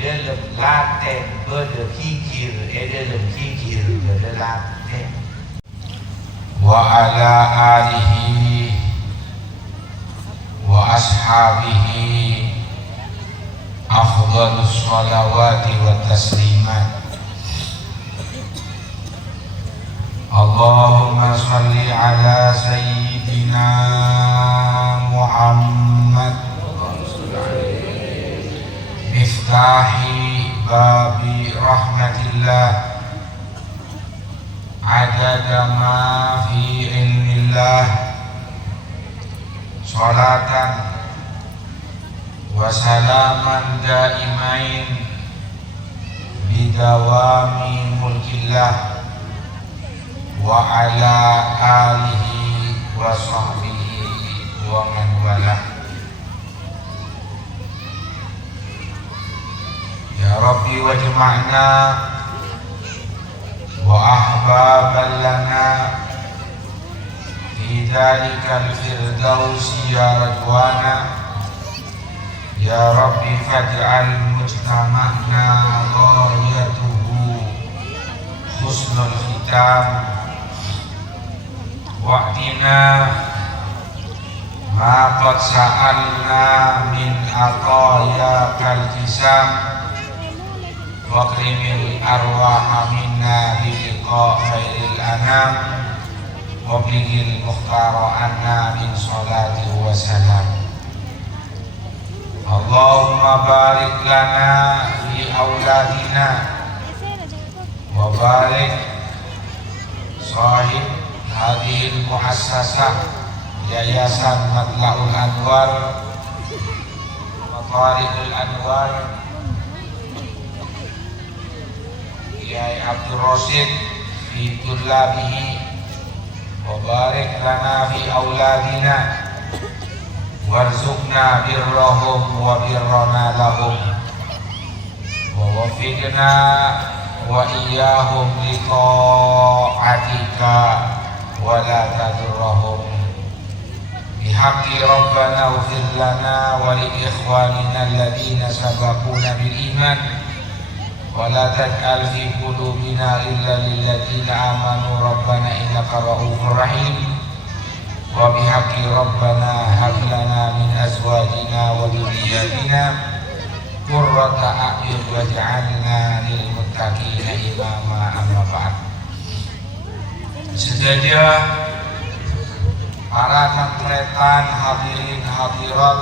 dalam laten berfikir dalam fikir berlaten wa ala alihi wa ashabihi afdhalus sholawati wa taslimat. Allahumma sholli ala sayyidina Muhammad miftahi babi rahmatillah adada ma fi ilmillah sholatan wa salaman daimain bidawami mulkillah wa ala alihi wa sahbihi wa man walah. Ya Rabbi wajma'na wa ahbaban lana fi dhalikal firdausi ya radwana. Ya Rabbi faj'al mujtama'na ghayatuhu husnul khitam wa'tina ma qad sa'alna min ataya kal jisam wa krimil arwaha minna biliqa khairil anam wa bligil mukhtara anna min salati wa salam. Allahumma barik lana fi auladina wa barik sahib hadhil muassasah Yayasan Matla'ul Anwar Matarikul Anwar Kiai Abdul Rasid fi tullabihi wa barik lana fi auladina warzuqna birrahum wa birrana lahum wa wafiqna wa iyyahum li ta'atika wa la tadurrahum bihaqqi rabbana ighfir lana wa li ikhwanina alladhina sabaquna bil iman wa la taj'al fi qulubina illa lil ladzina amanu rabbana innaka ra'ufur rahim wa bihaqqi rabbana hab lana min azwajina wa dhurriyyatina qurrata a'yun waj'alna lil muttaqina imama. Amma ba'd. Sedaja para santretan hadirin hadirat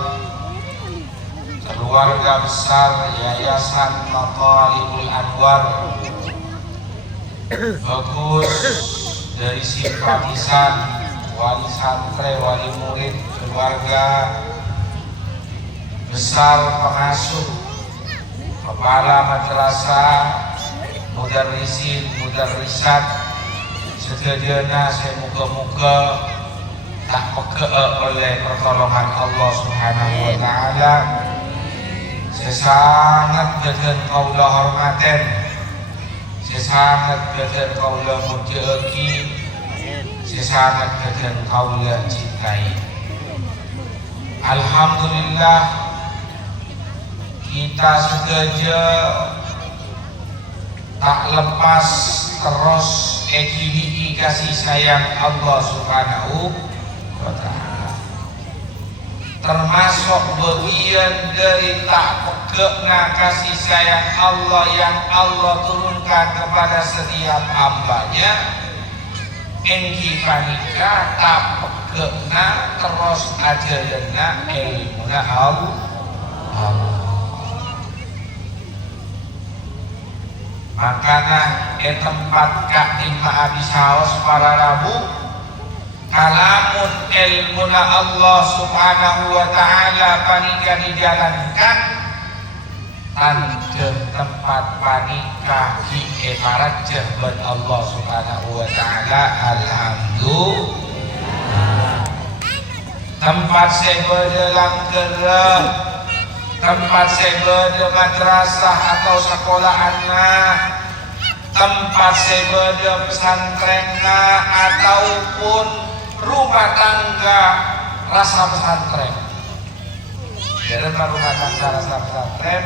keluarga besar Yayasan Matalibul Anwar, bagus dari simpatisan, wali santri, wali murid, keluarga besar pengasuh, kepala madrasah, mudarrisin, mudarrisat, sedayana saya muga-muga tak pegel oleh pertolongan Allah Subhanahu wa taala. Saya sangat gadan kaula hormaten, saya sangat gadan kaula muji, saya sangat gadan kaula cintai. Alhamdulillah kita sengaja tak lepas terus ekili kasih sayang Allah Subhanahu wa ta'ala, termasuk bagian dari tak pegekna kasih sayang Allah yang Allah turunkan kepada setiap hambanya. Engki panika tak pegekna terus ajarna ilmuna Allah. Makanya tempat kak imma abis haus para rabu kalamun ilmuna Allah Subhanahu wa ta'ala panika dijalankan tanjeh tempat panika di ibarat jahban Allah Subhanahu wa ta'ala. Alhamdulillah. Tempat saya berdalam gerak, tempat saya berada madrasah atau sekolah anak, tempat saya berada pesantrenna ataupun rumah tangga rasa pesantren. Dalam rumah tangga rasa pesantren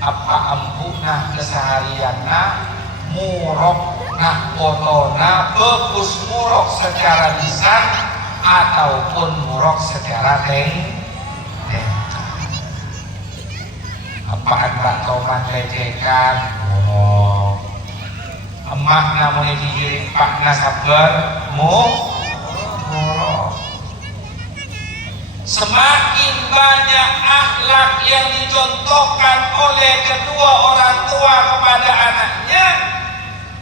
apa empukna keseharianna murokna fotona bagus murok secara lisan ataupun murok secara apaan tak kau lecehkan emak namun digiring pakna sabar murok. Semakin banyak akhlak yang dicontohkan oleh kedua orang tua kepada anaknya,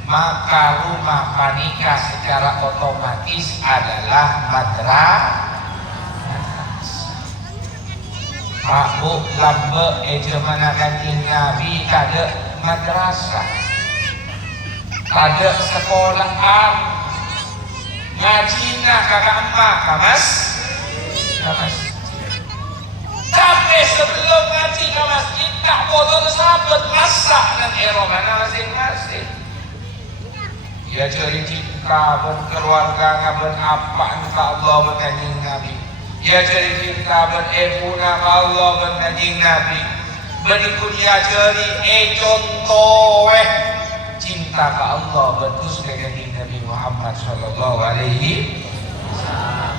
maka rumah panika secara otomatis adalah madrasah. Pak Bu lambe ejemana kanjeng Nabi kada madrasah, kada sekolahan, ngajina kakak emak kamas. Tapi sebelum ngaji ke masjid tak bodoh sahabat masak dan eromana masing-masing. Ya cari cinta berkeluarga ngaben apa entah Allah berkanjing Nabi. Ya cari cinta berepuna Allah berkanjing Nabi. Berikut ya cari contoh cinta ke Allah betus kanjing Nabi Muhammad sallallahu alaihi wasallam.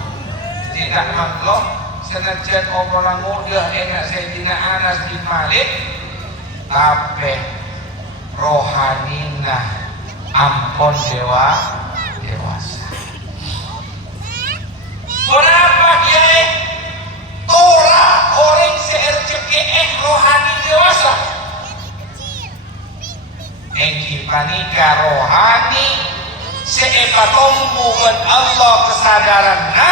Tidak makhluk senajan orang muda enak Sayyidina Anas bin Malik tapi rohanina ampun dewasa. Kenapa kiai tolak orang se-RCKE rohani dewasa? Engki panika rohani seepatombu buat Allah kesadaranna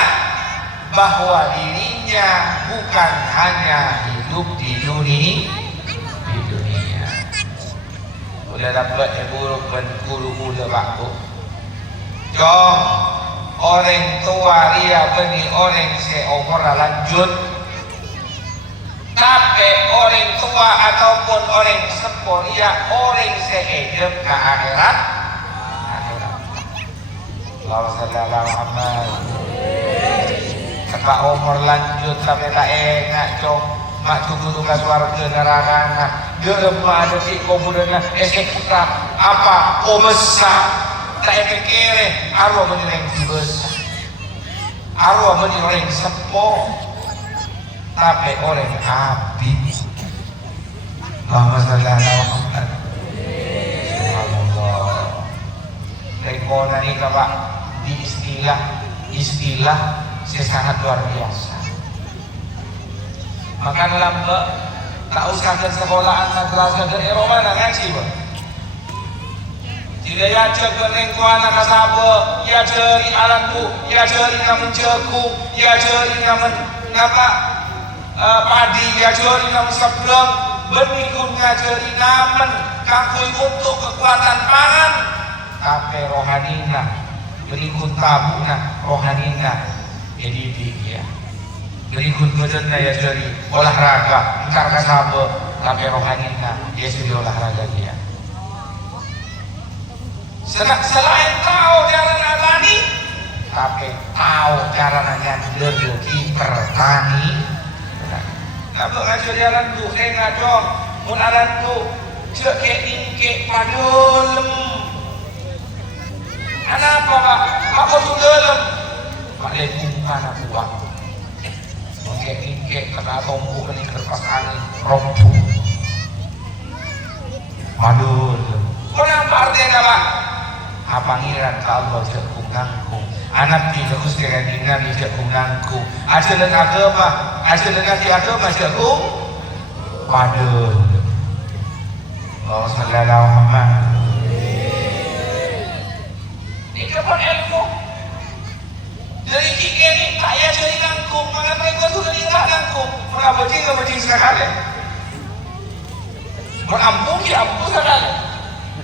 bahwa dirinya bukan hanya hidup di dunia. Udah dapat buruk berguru udah waktu. Jom orang tua ria beni orang seumur lanjut. Tapi orang tua ataupun orang sepur ya orang sehidup ke akhirat. Allahumma shalli ala Muhammad. Kata umur lanjut sampai tak enak cong mak tunggu tugas warga neraka gerema detik komudana eksekutif apa komesa tak pikir arwah menireng besar arwah menireng sepo tapi orang api. Allahumma shalli ala Muhammad. Subhanallah. Rekona ini Pak di istilah sangat luar biasa. Makan lambe tak usah ke sekolahan madrasah dan Eropa ngaji bang. Tidak ya cek beneng ku anak kasabe, ya ceri alanku, ya ceri namun ceku, ya ceri namun ngapa padi, ya ceri namun seblong, benikun ngajeri namun kakui untuk kekuatan pangan. Tapi rohanina, berikut tabuna rohanina. Jadi ya berikut badannya ya dari olahraga entar kasabe tapi rohaninya dia sudah olahraga dia. Selain tahu cara alani tapi tahu cara nyanyi kiper tani. Kalau ngajar jalan tuh saya ngajong mun alan tuh cek ingke padulem. Kenapa Pak? Aku sudulem. Pak Lekum mana buat Mungkin kena tombu ini kertas angin rompu madul kenapa artinya Pak? Pangeran ke Allah jagung nangku anak di bagus dengan dinami jagung nangku ajalan agama ajalan hati agama jagung madul. Allahumma shalli ala Muhammad. Ini kapan ilmu dari kini tak ya jadi nangkum mengapa kau sudah tidak nangkum mengapa jing sekali berampun sekali.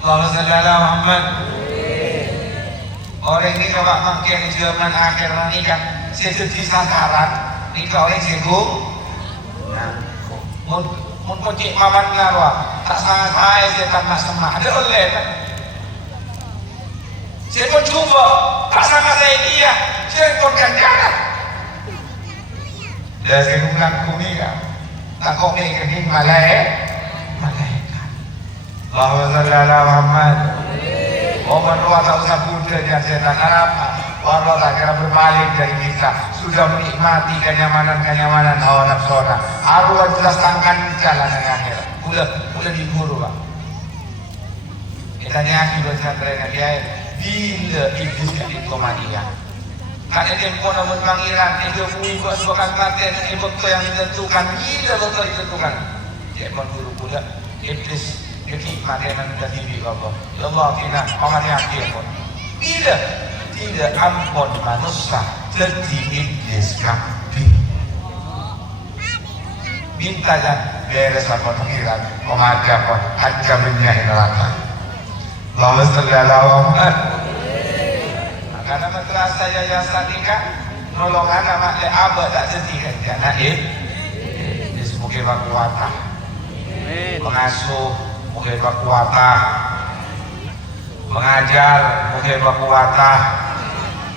Allahumma shalli ala Muhammad. Orang ini kalau makin zaman akhir nikah sesuatu sasaran nikah orang sibuk mun kunci maman ngarwa tak sangat saya setan nak semak ada oleh saya pun cuba tak sangat saya dia saya pun ganjaran dan saya ngangku ni kan tak kau ni kening malai Allahumma shalli ala Muhammad. Mohon doa tak usah punca dan setan apa. Allah tak kira berpaling dari kita. Sudah menikmati kenyamanan hawa nafsu. Allah jelas tangkan jalan yang akhir. Mula diguru Pak. Kita nyaki buat santren dia. Bila iblis itu mania. Kan ini pun namun pangiran. Itu mui buat sebakan mati. Ini betul yang ditentukan. Bila betul ditentukan. Dia pun guru pula. Iblis. Jadi makanan kita tibi Allah. Ya Allah tina paman yakin pun. Tidak ampun manusia jadi iblis kabeh. Minta jangan beres apa pengiran mengajar pun aja minyak neraka. Allahumma shalli ala Muhammad. Karena madrasah yayasan ini kan nolongan nama abad tak sedih kan karena iblis mungkin kuatah mengasuh mungkin berkuatah, mengajar mungkin berkuatah,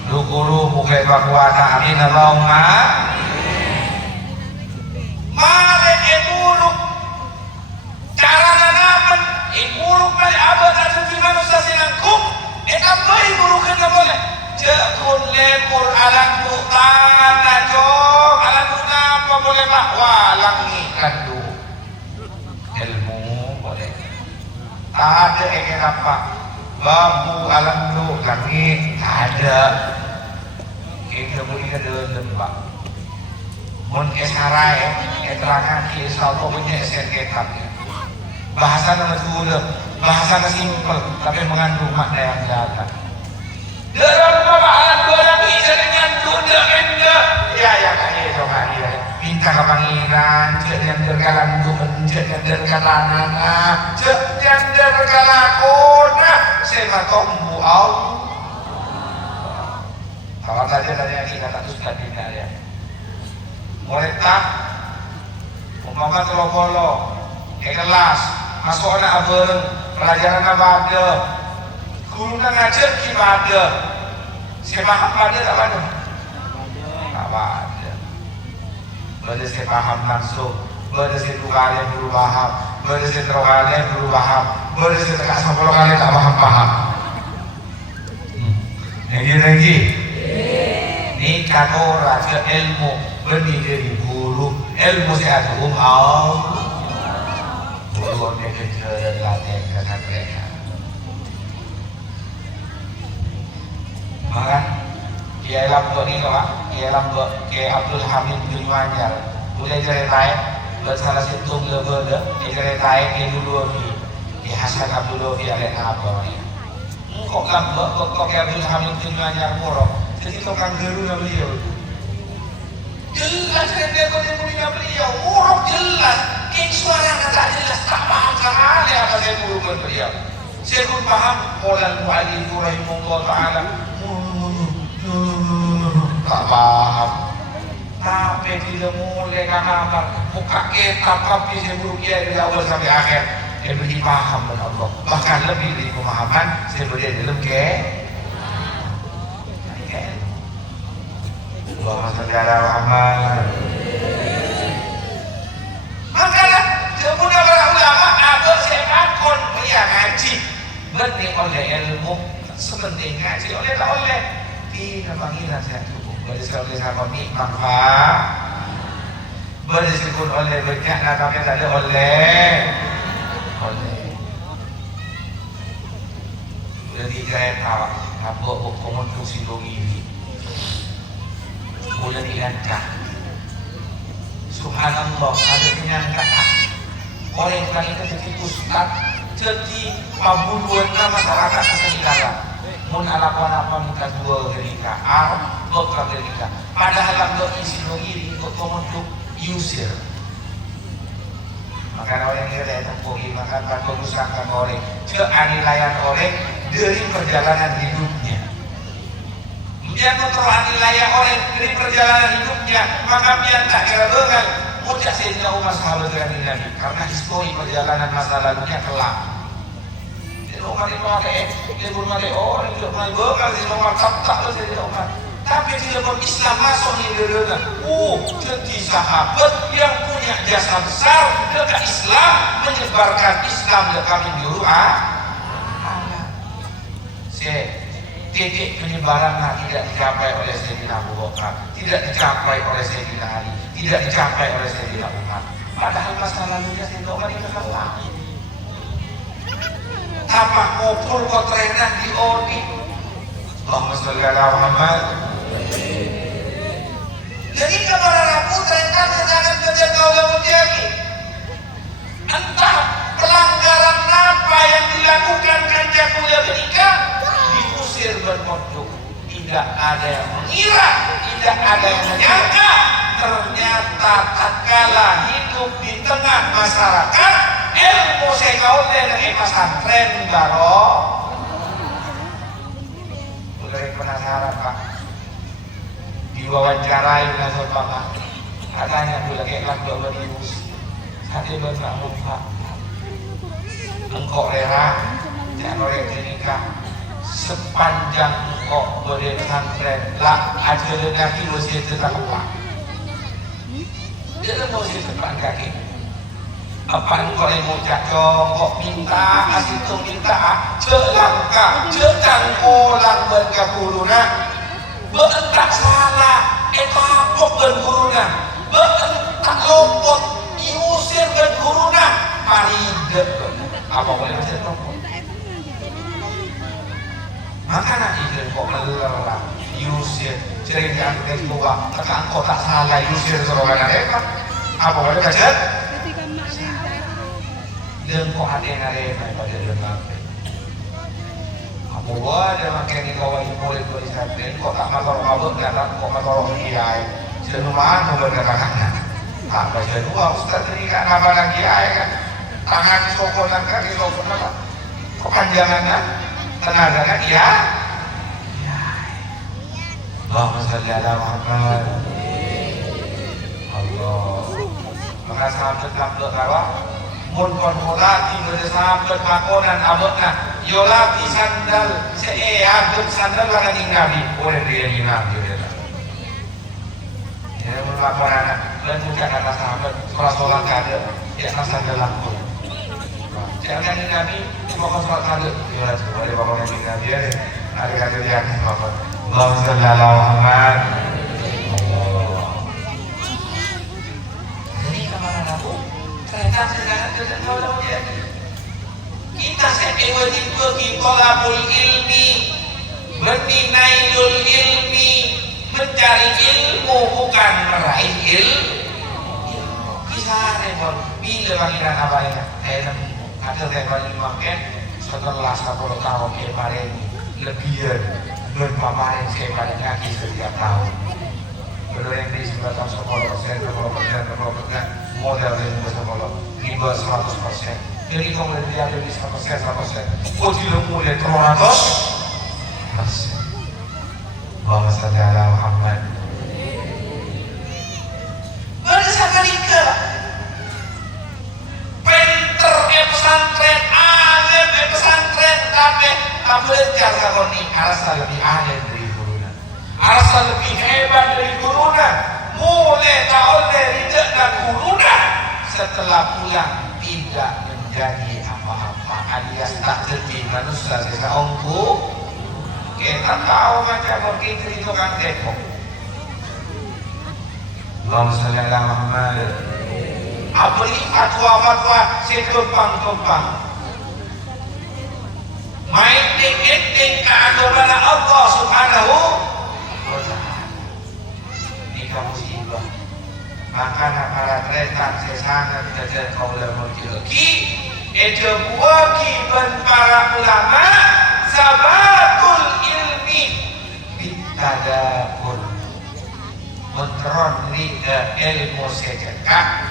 guru mungkin berkuatah. Amin Allahumma. Mari emuruk cara nanaman, emuruk dari abad atau di manusia sinangkum, bayi buruk kita boleh. Jekun lemur alang tanah jok, alang apa boleh mak walangi kandu ilmu. Tak ada yang apa babu alam lu langit tak ada kita boleh ada lembak mun esarai keterangan kisah pokoknya esenketatnya bahasa nama dulu bahasa simpel tapi mengandung makna yang dalam dalam apa alam dua lagi jadinya tunda enda ya kayak itu dia minta ke pangeran cek yang terkalang dumen cek yang terkalangan cek yang terkalakona saya tombu Allah kalau saja dari yang kita tak suka tidak ya mulai tak umpama tolong-tolong kelas masuk anak abang pelajaran apa ada guru nak ngajar gimana saya paham pada tak pada tak pada pada saya paham langsung pada saya 2 kali guru paham pada saya 3 kali guru paham pada saya tak 10 kali tak paham lagi ni kata orang ke ilmu benih dari guru ilmu saya tu guru ni kerja dan latih kata mereka maka Kiai Lambok ni Pak, Kiai Lambok, Kiai Abdul Hamid bin Wajar, boleh ceritain bersalah situng lebih dia ceritain dia dulu ni, Kiai Hasan Abdul Wafi alih apa ni? Kok Lambok, kok Kiai Abdul Hamid bin Wajar murah, jadi tukang gerunya beliau. Jelas dia punya beliau, murah jelas, King suaranya tak jelas, tak paham sekali apa saya murah beliau. Saya pun paham, Maulana Mu'alif rahimahullah ta'ala tak paham tapi tidak mulai ngamal buka kitab tapi saya buruk dari awal sampai akhir saya beri paham dengan Allah bahkan lebih dari pemahaman saya beri dalam Allahumma shalli ala Muhammad. Makalah semuanya para ulama ada semakon yang ngaji benih oleh ilmu sepenting ngaji oleh tak oleh tidak panggilan saya cukup berdasarkan oleh sama nikmat berdasarkan oleh banyak tapi tak ada oleh jadi kereta apa hukuman fungsi logi mulai dilancar subhanallah ada penyangkaan orang yang kita jadi ustaz jadi pabuluan masyarakat kesedaran mun apa minta 2 gerika Arab dokter gerika padahal yang dok isi nongiri untuk usir maka orang yang ada tempohi maka baguskan orang ke anilayan orang dari perjalanan hidupnya dia kontrol anilayan orang dari perjalanan hidupnya maka biar tak kira bengal mudah Sayyidina Umar sahabat Nabi karena histori perjalanan masa lalunya kelam Umar itu ada dia belum ada orang itu main bekal di Umar tak tu saya Umar Tapi telepon Islam masuk nih dulu. Jadi sahabat yang punya jasa besar dekat Islam menyebarkan Islam dekat juru titik penyebaran tidak dicapai oleh Sayyidina Abu Bakar, tidak dicapai oleh Sayyidina Ali, tidak dicapai oleh Sayyidina Umar. Padahal masa lalunya Sayyidina Umar itu kalah. Apa ngumpul kok trenah di Odi. Allahumma sholli ala Muhammad. Jadi kepada Rabu trenah jangan kerja kau lagi. Entah pelanggaran apa yang dilakukan kanca kuliah menikah diusir bermodul. Tidak ada yang mengira, tidak ada yang menyangka. Ternyata tatkala hidup di tengah masyarakat, ilmu sekaul dan pesantren baro. Mulai penasaran Pak, diwawancarai dengan Bapak, katanya boleh kayak Bapak dius, hati Bapak Pak, engkau rela jangan oleh nikah sepanjang engkau pesantren lah aja lagi mesti tetap Pak. Dia mau sih depan kaki. Apa engkau yang mau cakong, kok minta, kasih tu minta, celangka, cecangkolang berkakuruna, berentak salah, etapok berkuruna, berentak lompot, diusir berkuruna, paride. Apa boleh macam tu? Makanya itu kok melelah, diusir. Cerita dari bawah, tekan kau tak salah usir seorang mereka. Apa boleh baca? Dan kau ada yang mereka pada dengar. Apa boleh makan ni kau yang boleh tulisan. Dan kau tak masalah kau berkata, kau masalah kiai. Senuman kau berkata. Tak baca dua Ustaz ini kan apa lagi kan? Tangan sokonan kaki sokonan. Kau panjangannya tenaga kan? Ya. Allahumma sholli ala Muhammad. Allah. Maka sahabat kabel kawa mun kon molati pada sahabat makonan abotna yolati sandal seagem sandal lah kanjeng Nabi oleh dia Nabi dia. Ya mun makonan dan juga kata sahabat sholat kada ya sandal laku. Jangan Nabi cuma sholat kada ya boleh bawa Nabi ya ada kata dia apa. Allahumma sholli ala Muhammad. Ini kemana aku? Kereta sekarang tidak tahu dia. Kita sedang wajib pergi tolabul ilmi, berninailul ilmi, mencari ilmu bukan meraih ilmu. Kisah repot. Bila panggilan apa ini? Ada repot ini makan setelah 10 tahun kemarin lebihan. Berpaparan saya pada kaki setiap tahun. Berdua yang di 9 tahun 10%, 20%, modal dari 10%, riba 100%. Jadi kamu boleh lihat dari 100%. Kau tidak mulai 300%. Allahumma sholli ala Muhammad. Bersama Lika. Penter pesantren, alim pesantren, tapi belajar kalau ni arasa lebih alim dari gurunya, arasa lebih hebat dari gurunya, mulai tahun dari dan gurunya setelah pulang tidak menjadi apa-apa alias tak jadi manusia seseorang. Kita tahu macam begitu itu kan tepok. Allahumma sholli ala Muhammad. Apalagi fatwa-fatwa setumpang-tumpang. Main ting-ting keagamaan Allah Subhanahu wa ta'ala. Ini kamu musibah. Makanya para tretan sesangat dan kaulah mujioki itu buaki dan para ulama sabatul ilmi bitadabur mentron li ilmu sejak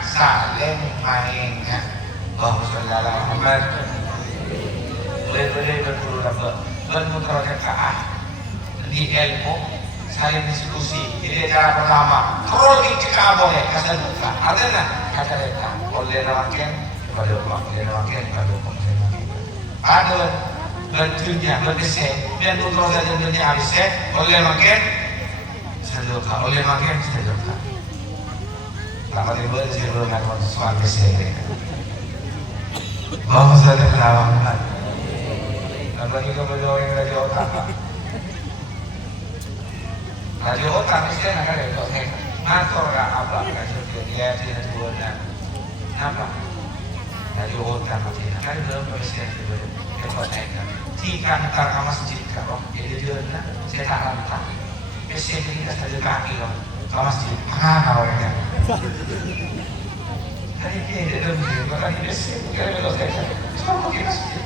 saling mainnya. Allahumma sholli ala Muhammad. Boleh berguru dapat bermutrajaah di ilmu saling diskusi. Jadi cara pertama terus dicekak boleh kasih buka artinya kata mereka boleh nawakin kepada Allah, boleh nawakin kepada Allah. Ada bentuknya berdesek dan untuk saja bentuknya habisnya boleh nawakin sedekah oleh makin sedekah. Lama tiba sih belum ada soal kesehatan. Bapak sudah kelawan. Apa juga berdua yang raja otak. Raja otak mesti nak ada itu saya. Ngatur apa raja dia tidak buatnya. Apa? Raja otak mesti nak ada belum mesti ada. Itu saya. Jika antar ke masjid kalau jadi dia saya tak lantar. Mesti kita saja kaki loh. Ke masjid mana orangnya? Hari ini dia dalam dia makan di masjid. Kalau saya semua di masjid.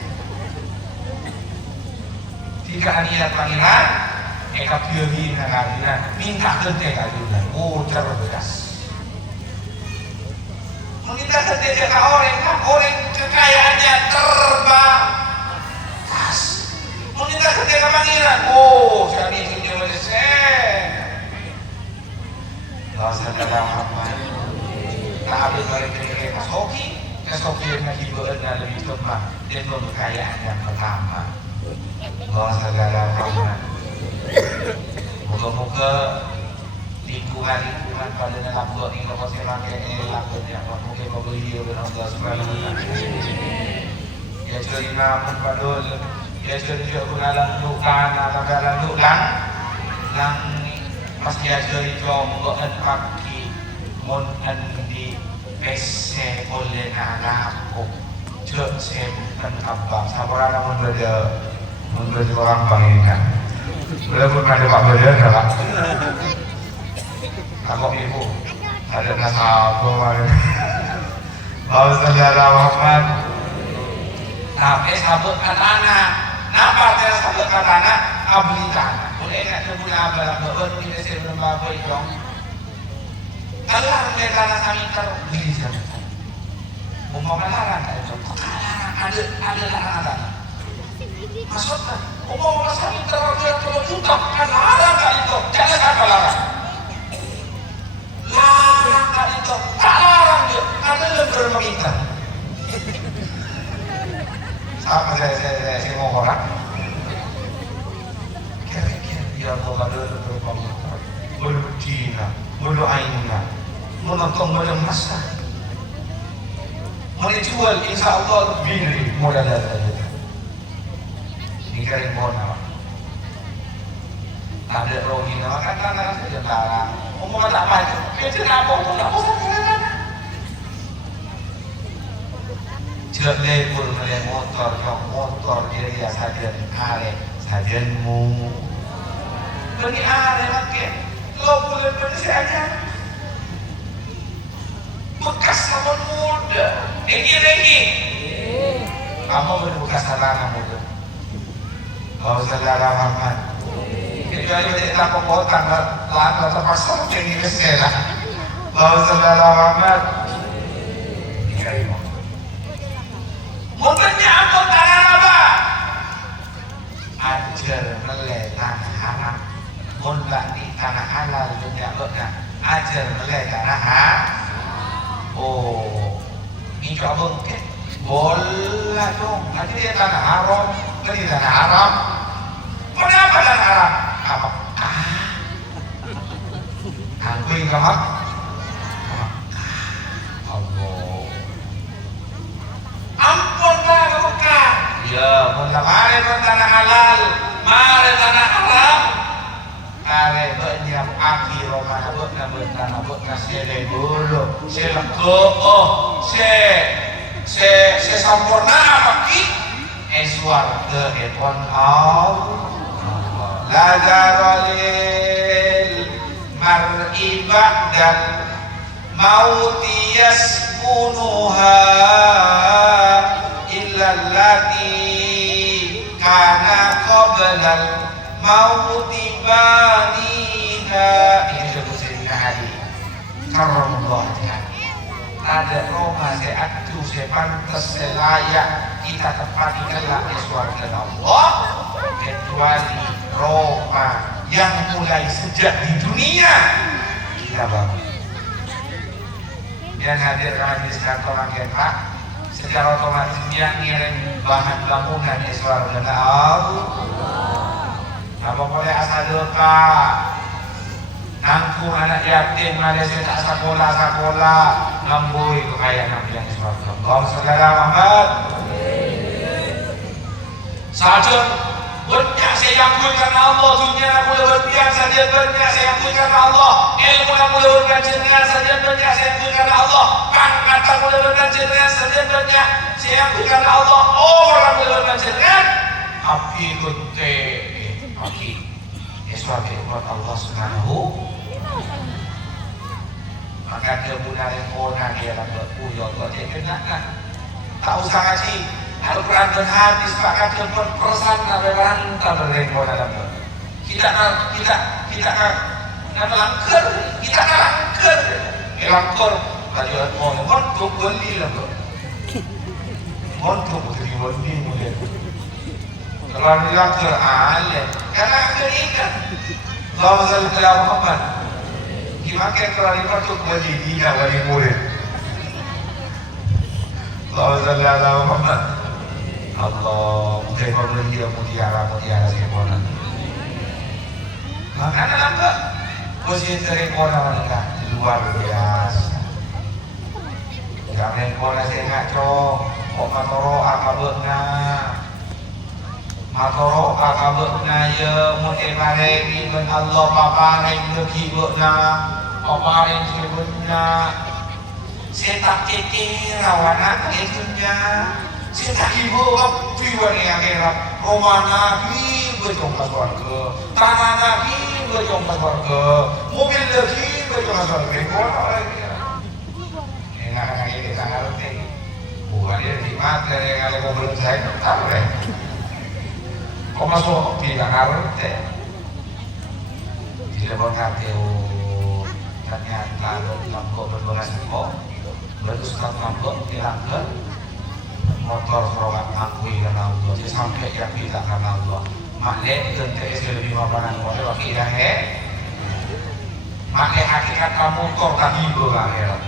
Jika niat panggilan, eka pilih nagajian, minta kerja kajian, cerdas. Meminta kerja ke orang kekayaannya terbatas. Meminta kerja ke panggilan, jadi ini Malaysia. Bahasa dalam apa? Tak habis mereka kasoki yang hiburan lebih tempat dan kekayaan yang pertama. Bahasa dalam apa? Moga-moga lingkungan pada dalam buat ini kalau saya pakai lakunya, mungkin membeli dengan Allah Subhanahu Wa Taala. Ya jadi namun padul, ya jadi juga pengalam nukan, pengalam nukan, lang pas dia jadi jombo pagi, mon di pese oleh anakku, cek sempen abang, sabar namun menurut orang pengingat. Walaupun ada Pak Badan, Pak. Takut ibu ada nasab kemarin. Saudara Muhammad. Tapi sabut katana, napa dia sabut katana? Abli tanah. Boleh nak temu abang beun ni saya belum apa itu. Kalau mereka nak kami terbeli saja. Umpama larang itu. Ada larangan. Maksudnya, umpama kami terbuka kan larang tak itu. Jangan apa larang. Larang tak itu. Tak larang dia. Karena lebih meminta. Sama saya mau orang. Kira-kira dia berada berpamitra, berbina, berdoaina, menonton masa. Menjual insya Allah bini modal ada. Ini mohon nama. Ada rogi nama kan tanah saja larang. Umum tak maju. Itu apa pun tak usah kena. Tidak lebur oleh motor dia saja kare sajenmu. Bagi are makin lo boleh bersiaga. Bekas sama muda. Lagi. Kamu berbekas sarana muda. Kau saudara Muhammad. Kecuali kita pemotong lahan atau pasar ini kesela. Kau saudara Muhammad. Mungkinnya apa tanah apa? Ajar meleh tanah haram. Mula di tanah halal juga benar. Ajar meleh tanah haram. Oh, ini coba mungkin. Bola dong. Nanti dia tanah haram. Ini tanah haram. Kenapa tanah haram? Apa? Aku yang kamu? Allah. Ampunlah Mekah. Ya, mula mari tanah halal, mari tanah haram. Mari banyak akhir mana tanah bukan sele dulu, seleko, se sempurna apa ki? Eswarga epon Allah. La daralil mar'i ba'dal mauti yaskunuha illa allati kana qablal mauti baniha. Ini disebut Sayyidina Ali karramallahu wajhah. Ada Roma seatu sepantas selayak kita tepati kelak di surga Allah, kecuali Roma yang mulai sejak di dunia kita bangun. Yang hadir ke majlis kantor rangkaian Pak, secara otomatis dia ngirim bahan bangunan di surga Allah. Apa boleh asal doa? nangkung anak yatim ada tak sekolah ngambui kekayaan Nabi yang surga. Allahumma shalli ala Muhammad. Saja banyak saya akui karena Allah, dunia aku berbiak saja banyak saya akui karena Allah, ilmu aku berbiak saja banyak saya akui karena Allah, pangkat aku berbiak saja banyak saya akui karena Allah, orang berbiak api kunte api sebagai umat Allah Subhanahu. Maka kemudian orang dia dapat punya Allah dia kena tak usah ngaji Al-Quran dan hadis maka kemudian persan sampai berantah dari orang dapat kita langker langker tadi orang montok beli lah montok beli mulai kalau langker alim karena akhir ikan Allah Sallallahu Alaihi Muhammad gimana kalau dipatuk wali dia wali murid Allah Sallallahu Alaihi Muhammad Allah mutiara semua makanya nampak posisi terima mereka luar biasa jangan kola saya ngaco kok matoro akabena ya mungkin maregi ben Allah paparing dekibena paparing sebena setak keke rawana itunya setak ibu api wani akhirat rumah nabi berjong surga tanah nabi berjong surga mobil nabi berjong surga kono lagi enak ini sangat penting bukan dia di mata kalau mobil saya tak boleh kok masuk tidak ngerti tidak mau ngerti ternyata lampu berbekas kok beruskat lampu dilanggar motor serokat akui karena Allah jadi sampai yang kita karena Allah maknya tentu lebih mapanan motor wakilnya maknya hakikat motor tadi berakhirat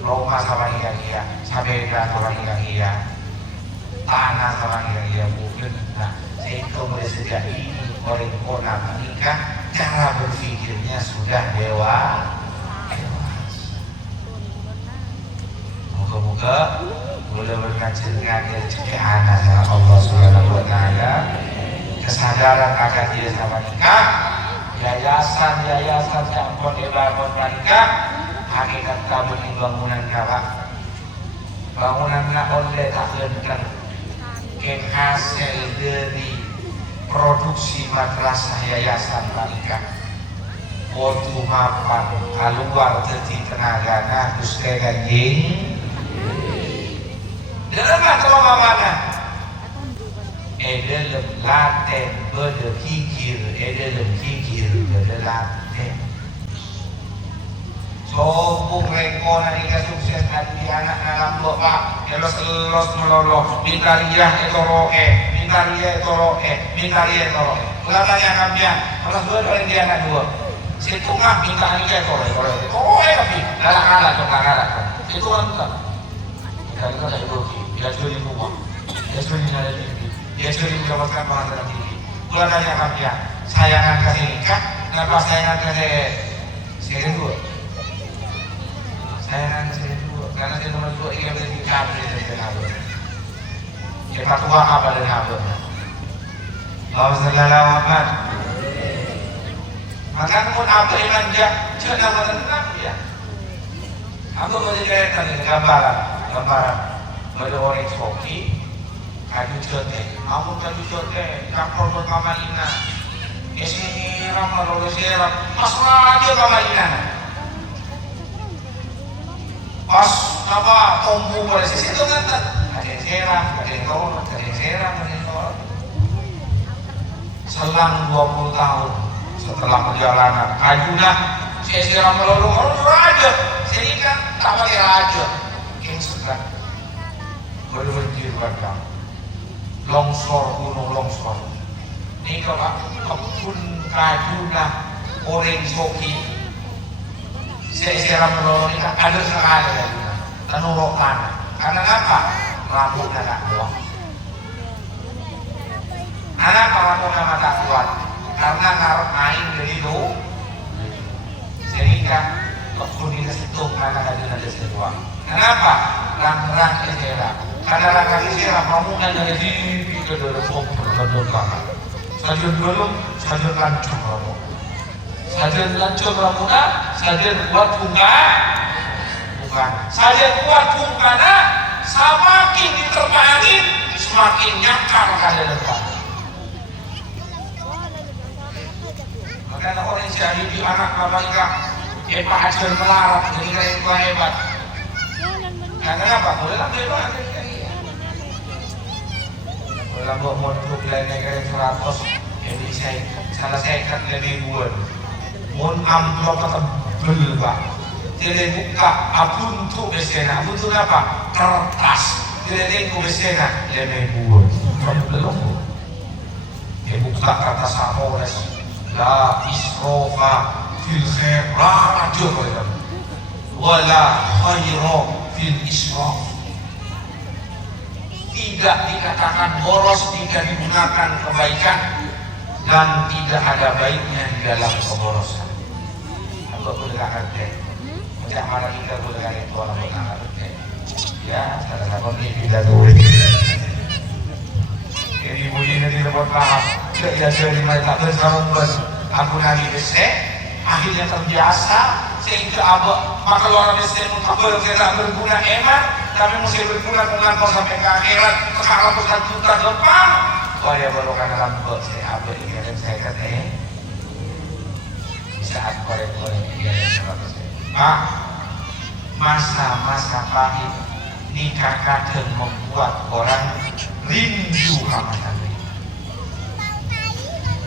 rumah sama iya sepeda sama iya tanah sama iya mungkin nah itu mulai sejak ini orang menikah cara berpikirnya sudah dewasa. Moga-moga boleh menghasilkan rezeki anak dari Allah Subhanahu Wa Taala, kesadaran akan dia sama nikah, yayasan yang pun dibangun nikah, hakikat kamu di bangunan kawa, bangunan nak oleh tak lentang, yang hasil dari produksi madrasah yayasan nikah. Waktu mapan keluar jadi tenaga nah duste ganjing dalam atau mana dalam laten berpikir dalam pikir berlaten sombong rekor nikah sukses hati anak dalam bapak elos meloloh minta riah etoroe kelihatannya kampian malah dua orang dia anak dua situ nggak minta nikah tapi galak itu kan enggak kita dari rugi dia curi rumah dia curi nilai tinggi dia curi mendapatkan penghasilan tinggi kelihatannya kampian sayangan kasih nikah kenapa sayangan kasih seri dua karena dia nomor dua ia beri kabel dari kabel kita tua apa dari kabel Allah Sallallahu Muhammad maka pun apa iman dia jangan tenang dia aku menjadikan ini gambaran pada orang soki kaju jote campur berkamalina esiram lalu seram pasrah dia kamalina pas apa tombu pada sisi itu kan ada yang seram selang 20 tahun setelah perjalanan ajudah saya siram melolong orang raja saya kan tak pakai raja yang suka berhenti padang gunung longsor ini kalau kebun kajudah orang soki saya siram melolong ini ada sekali kajudah tenuruk tanah karena apa? Rambut anak buah anak rambut anak tak kuat karena ngarep aing dari itu Sehingga kebun itu anak ada semua. Kenapa? Rang-rang kecera. Karena rang-rang kecera pramuka dari di kedua pom banget. Sajian belum, sajian lancung kamu. Sajian lancung pramuka, sajian buat bunga, bukan. Sajian buat bunga, semakin diterpa angin, semakin nyakar kada depan. Makanya orang yang jadi di anak mereka hebat ajar melarat jadi mereka hebat. Karena apa? Boleh lah hebat. Boleh lah buat modul lainnya kalian 100. Jadi saya salah saya kan lebih buat. Mon amplop atau bel pak. Tidak buka abun tu besena. Abun tu apa? Kertas. Tidak aku besena lebih buat. Kamu belum? Dia buka kertas apa orang? La israfa fil khair rajul wala khairu fil israf. Tidak dikatakan boros jika digunakan kebaikan dan tidak ada baiknya di dalam keborosan. Aku boleh ngerti. Macam mana kita boleh ngerti orang boleh ngerti. Ya, kadang-kadang ini tidak boleh. Jadi bunyinya tidak bertahap. Ya jadi mereka bersama aku nari besek, akhirnya terbiasa sehingga abah maka orang besek mengkabel tidak berguna emak, tapi mesti berguna dengan kau sampai ke akhirat. Sekarang bukan juta depan, kau dia belokan dalam bot saya abah ini dan saya kata saat korek-korek dia dan saya. Masa-masa pahit nikah kadang membuat orang rindu sama Nabi.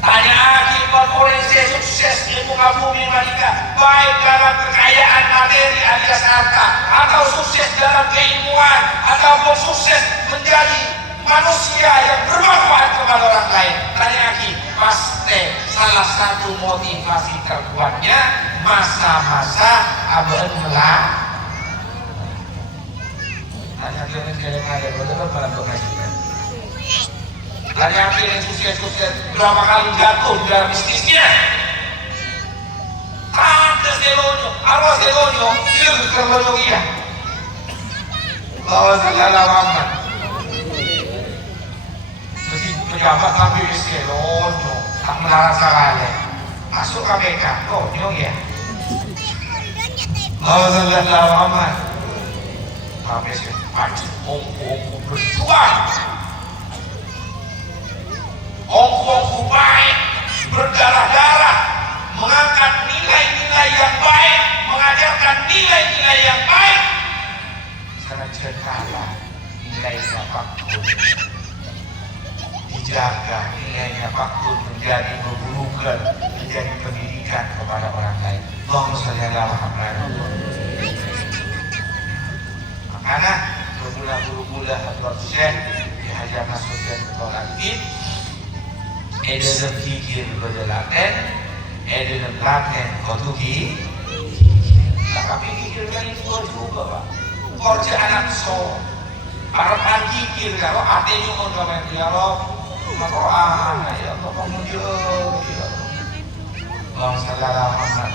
Tanya akibat orang yang sukses di muka bumi mereka, baik dalam kekayaan materi alias harta, atau sukses dalam keilmuan, ataupun sukses menjadi manusia yang bermanfaat kepada orang lain. Tanya lagi, pasti salah satu motivasi terkuatnya masa-masa abad melah. Tanya lagi orang yang ada berapa dalam pengajian. Tanya lagi yang sukses berapa kali jatuh di dalam bisnisnya. Ada selonyo, arwah selonyo, dia selonyo iya. Bawa segala aman. Jadi pejabat kami selonyo, tak melarang sekali. Masuk KPK, kok nyong ya. Bawa segala aman. Kami sepatu, ongko berjuang. Ongko baik, berdarah-darah, mengangkat nilai-nilai yang baik, mengajarkan nilai-nilai yang baik. Sangat cekala nilainya faktur, dijaga nilainya faktur menjadi memburukan, menjadi pendidikan kepada orang lain. Allahumma shalli ala Muhammad. Makanya bergula-gula atau syekh dihajar masuk dan bertolak dalam fikir berjelakan, dalam lakukan kotuki. Tapi fikir kan itu juga pak. Kerja anak so, para pikir kalau artinya orang yang dialog, Al-Quran, ya Allah pengunjung. Bang salah Muhammad.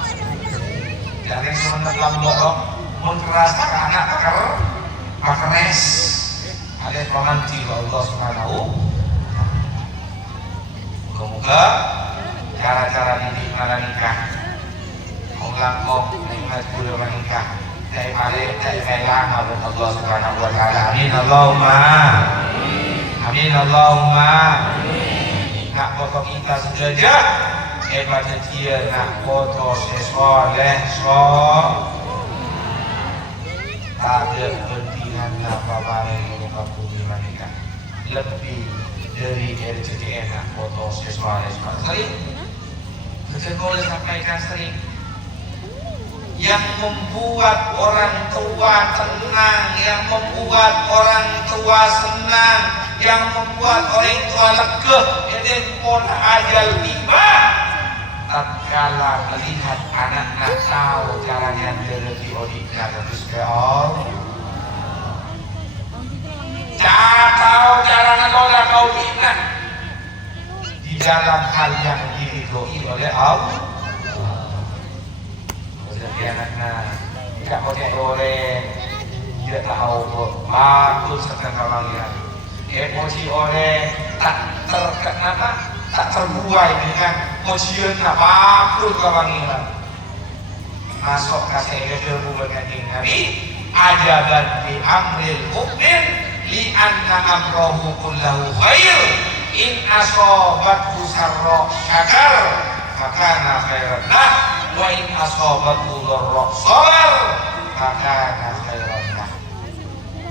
Jangan semenat lambok, mengerasa ke anak keres. Ada penganti Allah Subhanahu. Semoga cara-cara didik malah nikah, melangkong nikmat kuda menikah, dari balik dari melang oleh Allah Subhanahu Wa Taala. Amin Allahumma, amin Allahumma. Nak foto kita saja, baca dia nak foto sesoleh so. Tak ada kepentingan apa-apa yang muka bumi menikah. Lebih dari RCTN foto siswa sering boleh sampaikan sering yang membuat orang tua tenang, yang membuat orang tua senang, yang membuat orang tua lega itu pun ajal tiba tatkala melihat anak-anak tahu caranya dari odiknya terus ke Allah. Tahu cara ngelola kaumnya di dalam hal yang diridhoi oleh Allah. dia anaknya tidak pakai goreng, dia tahu bagus tentang kawangiran. Emosi orang tak terkena, tak terbuai dengan mojian bagus kawangiran. Masuk kasih ilmu berkanding Nabi, ajaban bi amril mukmin li anna amrohu kullahu khair in asobathu sarra syakar fakana khairan lah wa in asobathu dharra sabar fakana khairan lah.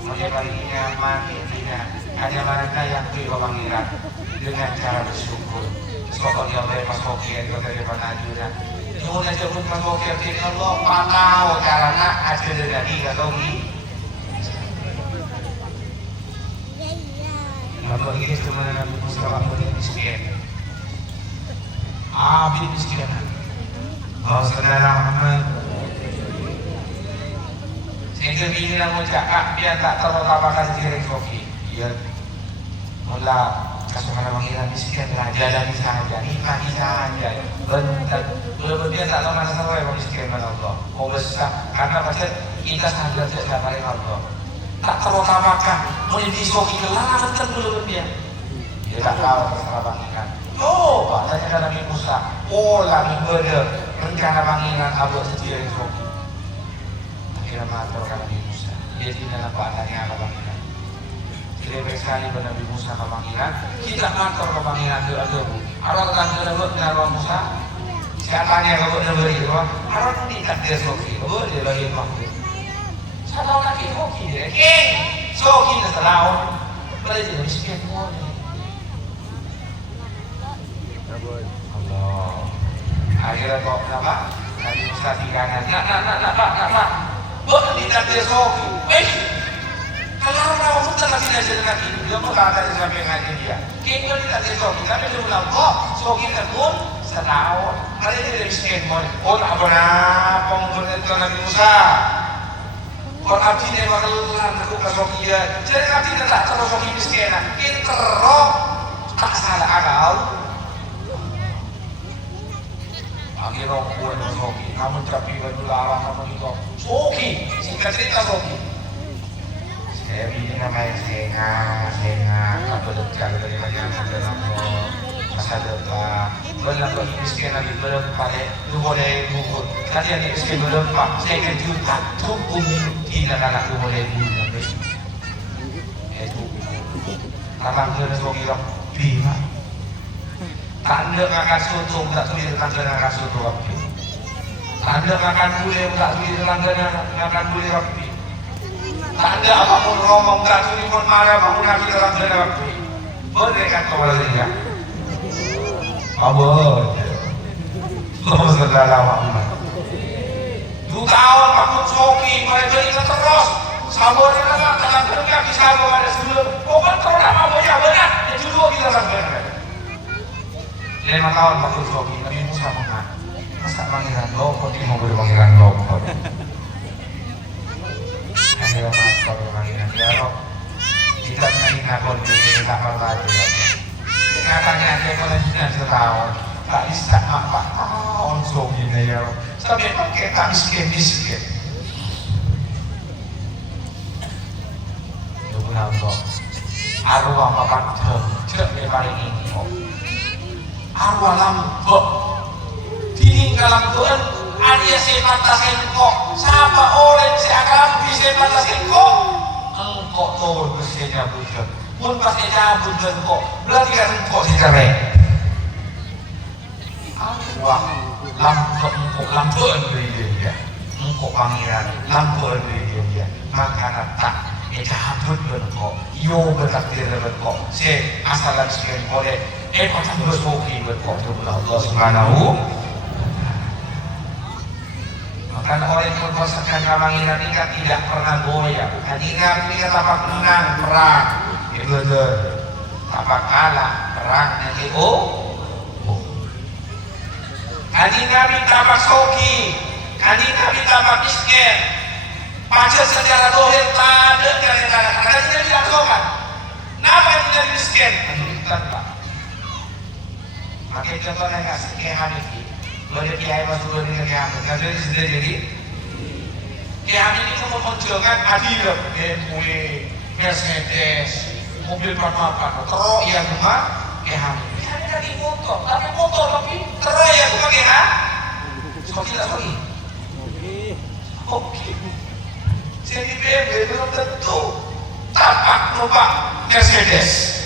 Mulai hari ini aman intinya hanya mereka yang berpangiran dengan cara bersyukur. Sebab dia boleh masuk ke daripada ajuran. Nyuwun aja pun masuk ke Allah pantau caranya aja dari kata ini. Apa ini cuma Nabi Musa waktu miskin. Abid miskin. Saudara Muhammad. Sehingga ini namun cakap dia tak terutamakan diri kopi. Dia mula kasuhan panggilan miskin raja dan sahaja nikmat sahaja bentar belum dia tak tahu masa sampai miskin mana Allah mau besar karena macam kita sahaja tidak paling Allah tak terutamakan mau disoki kelangan kan belum dia tak tahu masalah panggilan coba tanya Nabi Musa lagi beda rencana panggilan abad sendiri soki akhirnya maturkan Nabi Musa dia tidak nampak adanya apa panggilan. Lebih sekali pada Nabi Musa ke panggilan, kita kantor ke panggilan doa-doa. Arwah kantor doa dengan Musa, siapanya kalau dia beri doa, arwah tidak dia soki, dia lagi mampu. Satu lagi soki dia, soki dia selalu, boleh jadi miskin semua. Allah, akhirnya kok apa? Nabi Musa tinggalkan, nak, boleh tidak dia soki, kalau orang sudah lagi najar lagi, dia pun tak ada sampai ngaji dia. Kita tidak ada soki, tapi dia bilang kok soki terpun setahun. Ada yang tidak miskin pun. Tak pernah pengumpulkan itu Nabi Musa. Kalau abdi dia bakal lakukan soki dia. Jadi abdi dia tak terus soki miskin. Kita terus tak salah akal. Akhirnya orang soki, namun tapi berdua Allah namun itu soki. Singkat cerita soki. Saya ini namanya senga, apa dekat dari macam dalam masa depan. Belum lagi miskin lagi belum pada tu boleh buku. Tadi yang miskin belum pak, saya kan juta tu tidak anak tu boleh buku. Itu, tangan kena sogi orang bima. Tanda akan soto tak tulis tanda akan soto rapi. Tanda akan boleh tak tulis tanda akan boleh rapi. Tanda apapun ngomong tak curi pun marah apapun lagi dalam dalam boleh kan kau dia abad Allah Subhanahu wa ta'ala 2 tahun aku soki mereka itu terus sabar dia nak tangan kerja bisa bawa ada sebelum pokok terus apa punya benar itu dua kita sampai 5 tahun aku soki Nabi Musa menang masa pangeran lokot dia mau berpangeran lokot akhirnya masuk panggilan ya Rob kita mengingat kondisi tak berbaju katanya dia kalau tidak setahun tak bisa 4 tahun soginya ya Rob sampai pakai tak miskin itu pun Allah arwah papan cek dia paling ini arwah lambok tinggalan Tuhan Adia sepatasin kok siapa orang seakan bisa sepatasin kok engkau tahu bersihnya bukan pun pasti cabut kok berarti kan engkau dicerai wah lampuan dari dia engkau pangeran lampuan dari dia maka tak cabut engkau yo bertakdir engkau se asalan sekian boleh patah bersoki engkau itu Allah Subhanahu. Karena orang yang berkosakan kamanginan ini kan tidak pernah goyah. Hadirin ini tapak menang perang, itu tapak kalah perang nanti Hadirin Nabi tapak soki, hadirin Nabi tapak miskin. Pacar secara dohir tak ada cara-cara. Hadirin Nabi tidak sokan. Kenapa tidak miskin? Bukan pak. Pakai contohnya nggak kayak hadis ini. Boleh kiai masuk ke dunia kiamat. Kalau dia sudah jadi Kami ini kamu menjelkan adil, BMW, Mercedes, mobil papan, terus yang rumah, kami tadi motor, tapi motor tapi terus yang rumah kah? Seperti tak lagi. Oke. Jadi BMW belum tentu tapak numpak Mercedes.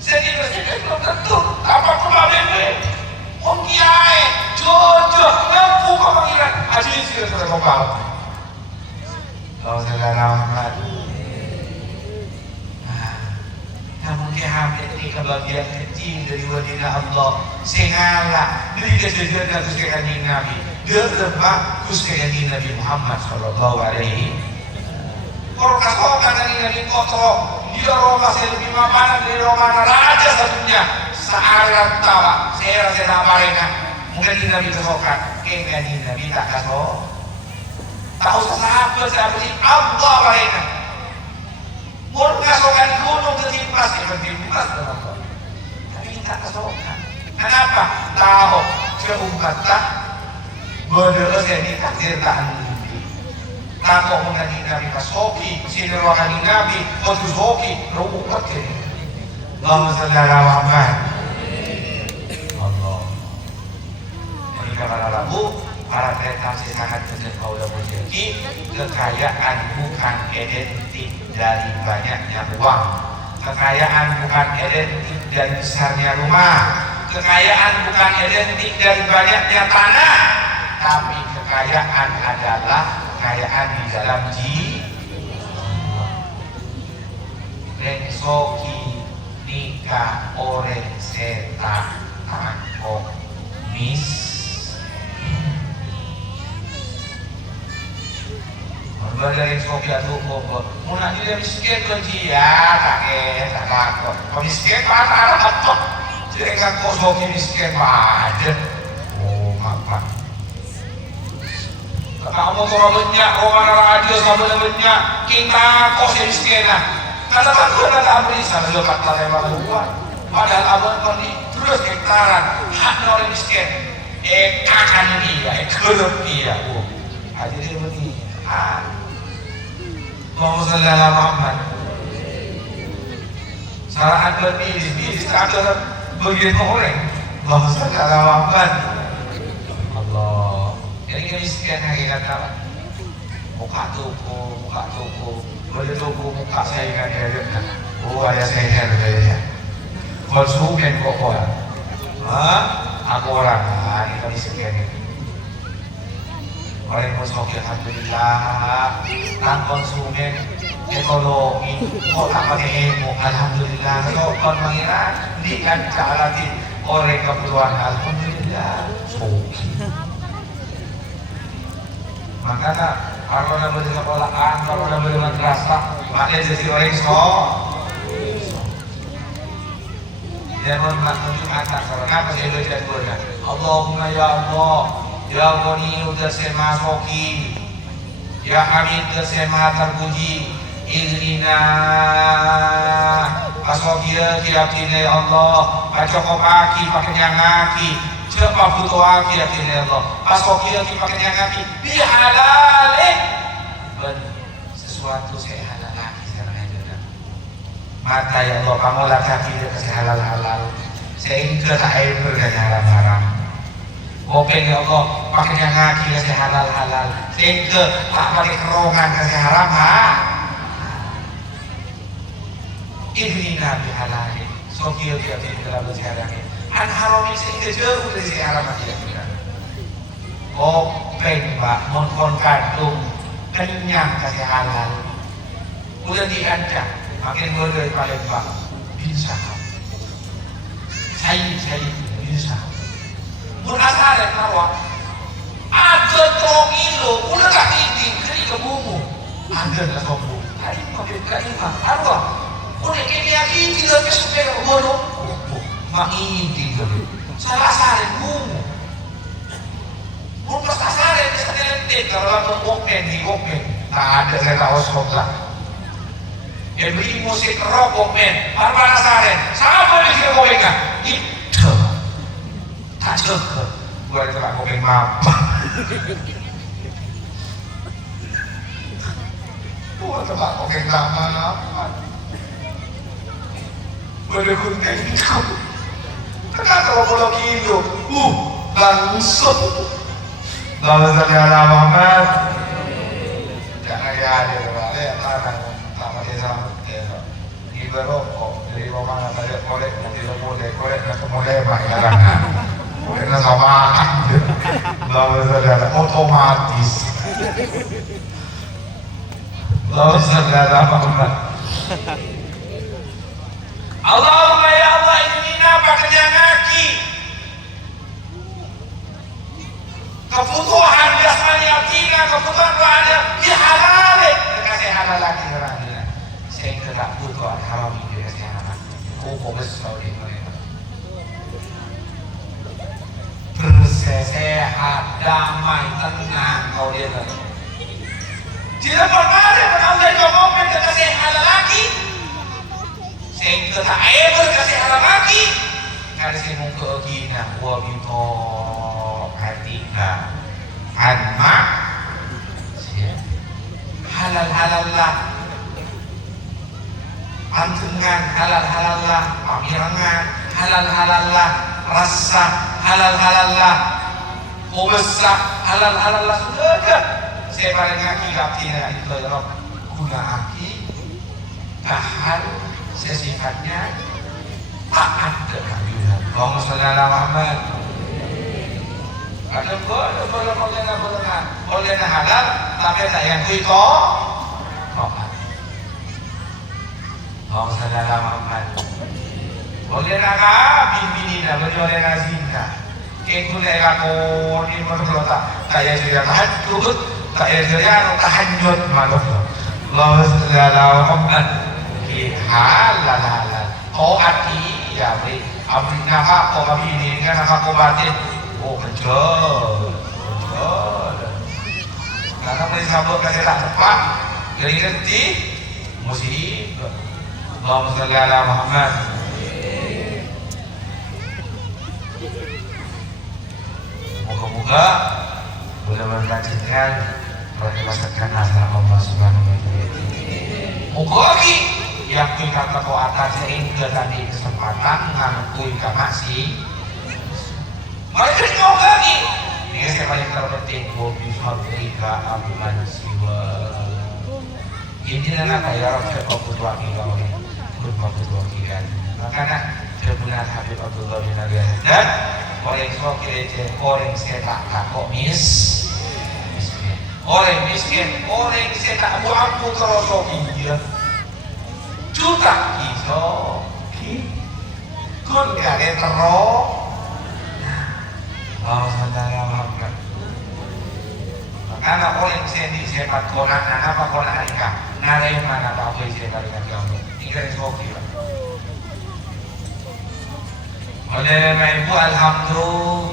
Jadi Mercedes belum tentu tapak numpak BMW. Om Kiai, jojo, mampu kau panggilkan adil sih sudah kau. Kalau saudara Muhammad, namun kehamil ini kebahagiaan kecil dari wadina Allah. Sengala beri kesejahtera Gusti Kanjeng Nabi. Derba Gusti Kanjeng Nabi Muhammad Sallallahu Alaihi. Kalau kasokan dari Nabi Koto, dia Roma saya lebih mapanan dari Roma raja satunya. Searat tawa, saya rasa tak mereka. Mungkin Nabi kasokan, Kanjeng Nabi tak kasok. Tak usah sahabat sih Allah mereka. Mun kasokan gunung ketimpas ya ketimpas dalam Allah. Tapi tak kasokan. Kenapa? Tahu ke umat tak berdoa jadi takdir tak nanti. Takut mengenai Nabi kasoki, sinirwakan Nabi, waktu soki, ruukat jadi. Allahumma salli ala Muhammad. Allah. Mereka para lagu. Para kreasi sangat benar kaulah menjadi kekayaan bukan identik dari banyaknya uang, kekayaan bukan identik dari besarnya rumah, kekayaan bukan identik dari banyaknya tanah, tapi kekayaan adalah kekayaan di dalam jiwa. Rengsoki nikah ore seta takok mis. Dari Sofia tuh kok, mau nanti dia miskin tuh dia, tak takut. Kalau miskin mana ada apa? Jadi kan kok Sofia miskin aja. Oh apa? Kamu kalau banyak orang radio sama banyak kita kok miskin lah. Karena kan gue nggak tahu ini sama lo kata lewat luar. Padahal abang kau di terus hektaran hak orang miskin. Kakan dia, kerap dia. Oh, aja dia begini. Allahumma salli ala Muhammad. Saran berdiri ada begitu orang. Allahumma salli ala Muhammad. Allah. Jadi miskin hakikat apa? Muka toko, boleh toko muka saya kan ada. Oh ada saya ada. Konsumen pokok. Aku orang kita miskin. Oleh Musoki alhamdulillah kan konsumen ekonomi kok tak pakai emo alhamdulillah so kon mengira di kan calatin oleh keperluan alhamdulillah soki makanya kalau nak beli sekolahan kalau nak beli madrasah makanya jadi orang jangan menunjuk atas karena saya belajar keluarga Allahumma ya Allah Ya Ghani udah sema soki, Ya Hamid udah sema terpuji, Iznina, Pasokia kiatinai Allah, Pacokopaki pakainya ngaki, Cepat butuh kiatinai Allah, Pasokia pakainya ngaki, bihalalik, sesuatu saya halal lagi sekarang aja. Mata ya Allah, kamu laki dia kasih halal, sehingga tak air berganya haram-haram. Kopeng ya Allah, pakainya ngaki kasih halal, sehingga tak pakai kerongan kasih haram Ini nabi halal, sokil dia dalam sejarah ini. An haram sehingga jauh dari haram dia. Kopeng mbak, mon kandung, kenyang kasih halal. Udah diancam, makin bodoh paling mbak, bisa. Saya bisa. Berasal nawa ada tongilo udah tak tinggi kiri ke bumbu ada nggak sombong hari makin kalimah apa udah kini tidak bisa supaya bodoh mangidi salah saren bumbu bumbu saren bisa telentik kalau ada open tak ada saya tahu sekolah yang beli musik rock open apa saren sama dia gorengan itu tak cukup buat telah kopeng mapa tebak kok kayak lama. Berdekun kengkau. Kenapa kalau kilo? Langsung. Lalu saudara Muhammad. Jangan ya ada balik tanah lama desa. Ini berokok dari mana saja kolek nanti boleh kolek nak mulai bayaran. Boleh sama. Lalu saudara otomatis. Lalu saudara Muhammad. Allahumma ya Allah ini apa kenyangaki kebutuhan jasmani atina kebutuhan rohani dihalalin kasih halal lagi kerana sehingga tak butuh haram ini kasih halal kau besar di mana bersehat damai tenang kau dia tidak pernah ada Allah yang ngomong kasih halal lagi sehingga tak air berkasih halal lagi karena saya mau keegina wabito hatika anma halal lah antungan halal lah pamirangan halal lah rasa halal lah kubesah halal lah sudah ada saya paling ngaki gaptina itu adalah guna aki tahan sifatnya taat kehabisan. Allahumma sholli ala Muhammad. Ada boleh halal, tapi tak yang itu taat. Allahumma sholli ala Muhammad. Boleh nak bini boleh nak zina. Itu lega ko ni manusia tak yang jadi tahajud, tak yang jadi tahajud manusia. Allahumma sholli ala Muhammad. Halal toati ya beri abri nafkah ko mabini dengan nafkah ko batin betul karena boleh sambut kasih tak tepat jadi nanti musibah Allahumma sholli ala Muhammad moga-moga boleh melanjutkan merasakan asal Allah Subhanahu wa taala moga lagi yang kita kekuatan sehingga tadi kesempatan ngangkui ke masih mereka ngomong lagi ini saya paling terpenting bobi fabrika abulan siwa ini adalah kayak orang kebutuhan kita oleh kebutuhan kita makanya kebenaran Habib Abdullah bin Abi Haddad orang semua kira orang setak kok miskin orang miskin orang setak abu terus dia juta iso kun gak terus saudara Muhammad makanya orang sendiri sepat konak apa konak mereka narain mana apa isi dari kamu ini kan semua kita oleh ibu alhamdulillah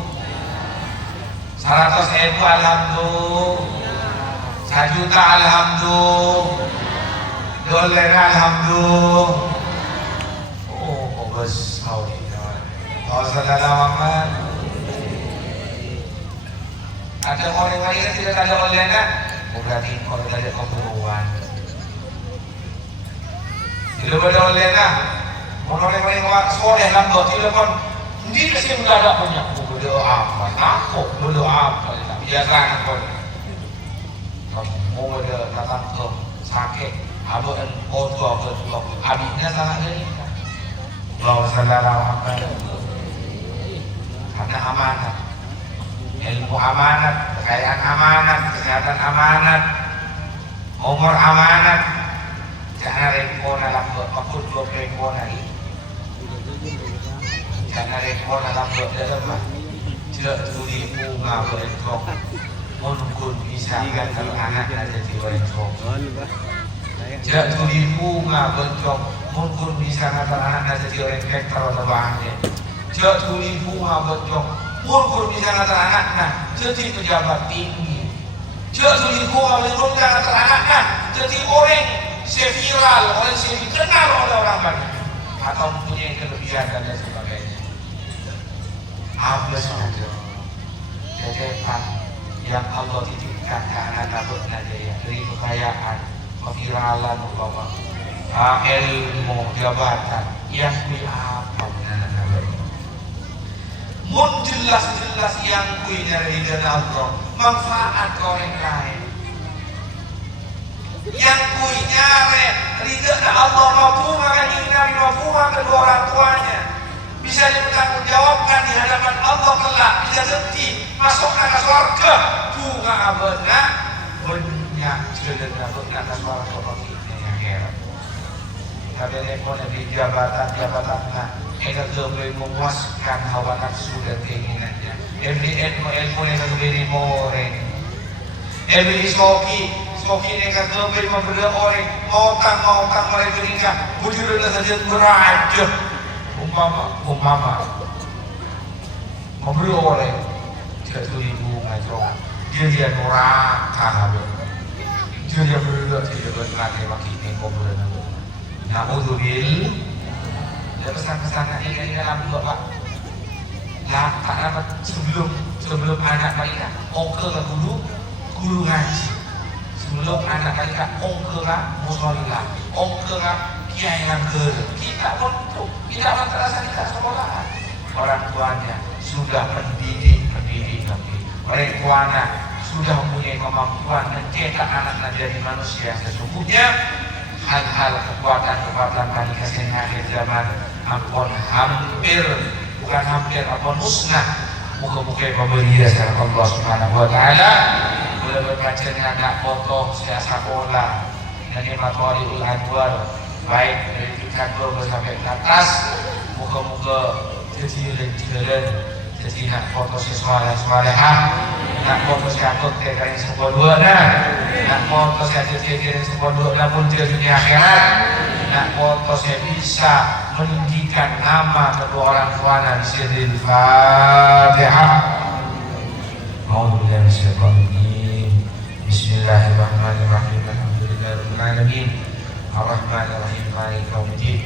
100.000 alhamdulillah 1 juta alhamdulillah Dollar alhamdulillah. Oh, bos Saudara. Kalau saudara Muhammad. Ada orang lain yang tidak ada olehnya. Berarti kalau ada keperluan. Tidak ada olehnya. Orang lain yang soleh dalam doa tidak pun. Hindi kasi mendadak punya. Berdoa apa? Takut berdoa apa? Biasa kan. Kamu ada datang ke sakit. Abu dan kotor betul. Habibnya sangat ini. Bahwa saudara Muhammad karena amanat, ilmu amanat, kekayaan amanat, kesehatan amanat, umur amanat. Jangan repot dalam berpakut repot lagi. Jangan repot dalam berdalam. Tidak tuli bunga berentrok. Mungkin bisa kan kalau anak ada di berentrok. Tidak tuli bunga bencong mungkin bisa anak-anak jadi orang rektor atau bahannya. Tidak tuli bunga bencong mungkin bisa anak-anak jadi pejabat tinggi. Tidak tuli bunga bencong anak-anak jadi orang seviral, orang dikenal oleh orang banyak atau mempunyai kelebihan dan lain sebagainya. Apa saja kehidupan yang Allah titipkan ke anak-anak bernajaya dari kekayaan keviralan umpama ilmu jabatan yang apa mun jelas-jelas yang punya ridha Allah manfaat ke orang lain yang punya ridha Allah mampu makan ingin mampu kedua orang tuanya bisa dipertanggungjawabkan di hadapan Allah kelak bisa sedih masuk ke surga bunga abadna banyak jodohnya bunga ke surga bagi yang heran tapi ekonomi di jabatan mereka lebih memuaskan hawa nafsu dan keinginannya ilmu yang lebih moreng ilmu soki mereka lebih memberi orang mau mereka nikah bujurlah saja beraja umpama memberi orang 1.000 ngajong dia neraka dia berdoa tidak berlari lagi ini kuburan naudzubil ya pesan-pesan ini dalam doa lah karena sebelum anak mereka ongkel ke guru ngaji sebelum anak mereka ongkel ke musholah ongkel ke kiai langgar kita pun tidak terasa kita sekolah orang tuanya sudah mendidik nanti orang tuanya sudah mempunyai kemampuan mencetak anaknya jadi manusia sesungguhnya hal-hal kekuatan tadi kesini akhir zaman ampun musnah muka-muka pemberi dari Allah Subhanahu wa taala boleh berbacanya anak potong sejak sekolah dan matahari anwar baik dari tingkat sampai ke atas muka-muka jalan jadi nak foto sesuai-sesuaiha nak foto siakut dari sebuah dua nak foto siakut dari sebuah dua pun di dunia akhirat nak foto saya bisa meninggikan nama kedua orang tuanya di sirril Fatihah. A'udzubillahi minasyaitonir rajim. Bismillahirrahmanirrahim. Alhamdulillahirabbil alamin. Arrahmanirrahim. Maliki yaumiddin.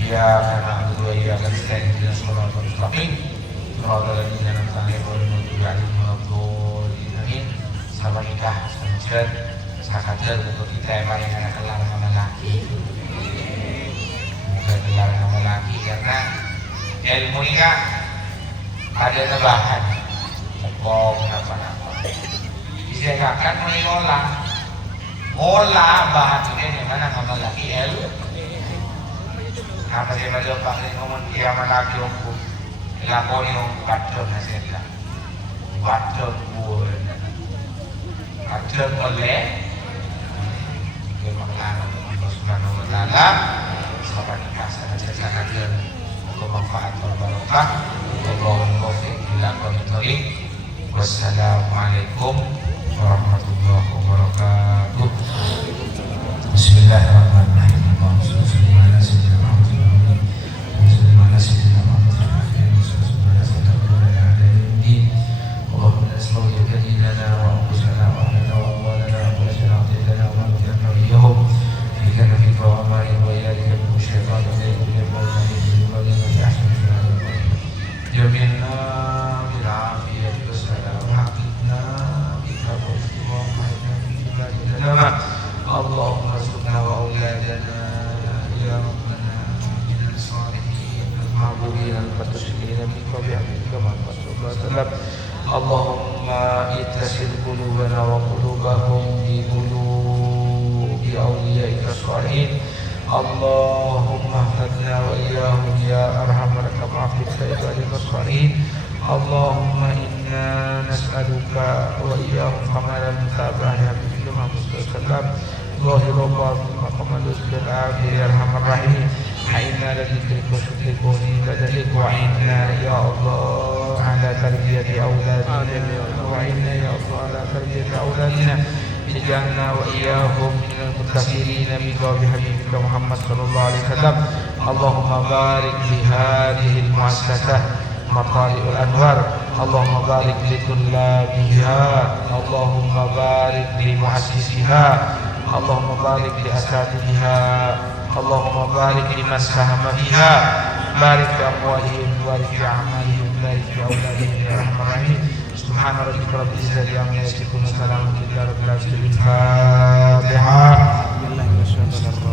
Iyyaka na'budu wa iyyaka nasta'in. Ihdinas siratal mustaqim. Siratal ladzina an'amta 'alaihim ghairil maghdubi 'alaihim waladdallin. Amin. Sama nikah sanjur sakader untuk kita yang anak kelar sama laki. Gelar nama laki karena ilmu ini kan ada tambahan hukum apa-apa disediakan olah bahan ini mana nama laki ilmu apa sih macam pak ini ngomong dia laki hukum lakoni wadon hasilnya wadon oleh kemenangan Allah Subhanahu wa taala sama nikah saja sangat bermanfaat berbarokah. Allahumma waffiq ila aqwamit thoriq. Wassalamualaikum warahmatullahi wabarakatuh. Bismillahirrahmanirrahim. Allahumma subhana wa auladana ya rabbana minal salihin al-ma'burin al-fatushirin bika bi'amika ma'amat Allahumma ittasil qulubana wa qulubahum bi qulubi awliyaika salihin Allahumma hadna wa iyahum ya arhamar rahim ibadika salihin Allahumma inna nas'aluka wa iyahum kamalan mutaba'ah bi Muhammad sallallahu ظاهر باطن وقمدس بالعافية يا أرحم الراحمين حينا لذكرك وشكرك ونيبتك وعنا يا الله على تربية أولادنا وعنا يا الله على تربية أولادنا اجعلنا وإياهم من المتخيرين بباب حبيبك محمد صلى الله عليه وسلم اللهم بارك لهذه المؤسسة مطالع الأنوار اللهم بارك لطلابها اللهم بارك لمؤسسها اللهم بارك لأساتذتها اللهم بارك لمن ساهم فيها بارك في أموالهم بارك في أعمالهم بارك في أولادهم يا أرحم الراحمين سبحان ربك رب العزة عما يصفون وسلام على المرسلين الفاتحة من الرحيم